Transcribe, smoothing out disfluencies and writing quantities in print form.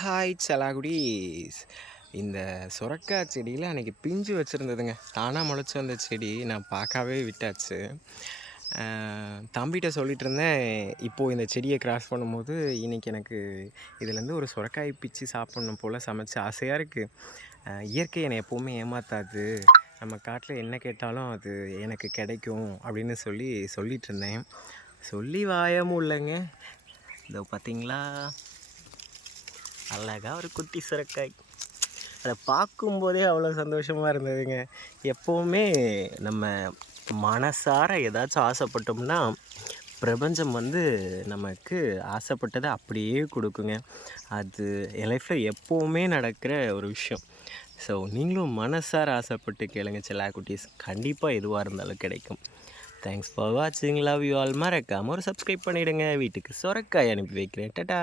Hi சலாகுடீஸ். இந்த சொரக்காய் செடியில் அன்றைக்கி பிஞ்சு வச்சுருந்ததுங்க. தானாக முளைச்சி வந்த செடி நான் பார்க்கவே விட்டாச்சு. தம்பிகிட்ட சொல்லிகிட்டு இருந்தேன், இப்போது இந்த செடியை கிராஸ் பண்ணும்போது இன்றைக்கி எனக்கு இதுலேருந்து ஒரு சொரக்காய் பிச்சு சாப்பிட்ணும் போல் சமைச்சு ஆசையாக இருக்குது. இயற்கை என்னை எப்போவுமே ஏமாற்றாது, நம்ம காட்டில் என்ன கேட்டாலும் அது எனக்கு கிடைக்கும் அப்படின்னு சொல்லிகிட்டு இருந்தேன். சொல்லி வாயமும் இல்லைங்க. இதோ பார்த்தீங்களா, அழகாக ஒரு குட்டி சுரைக்காய். அதை பார்க்கும்போதே அவ்வளோ சந்தோஷமாக இருந்ததுங்க. எப்போவுமே நம்ம மனசார ஏதாச்சும் ஆசைப்பட்டோம்னா பிரபஞ்சம் நமக்கு ஆசைப்பட்டதை அப்படியே கொடுக்குங்க. அது என் லைஃப்பில் எப்போவுமே நடக்கிற ஒரு விஷயம். ஸோ நீங்களும் மனசார ஆசைப்பட்டு கேளுங்க செல்லா குட்டீஸ், கண்டிப்பாக எதுவாக இருந்தாலும் கிடைக்கும். தேங்க்ஸ் ஃபார் வாட்சிங். Love you all. மறக்காமல் ஒரு சப்ஸ்கிரைப் பண்ணிவிடுங்க. வீட்டுக்கு சொரக்காய் அனுப்பி வைக்கிறேன். டடா.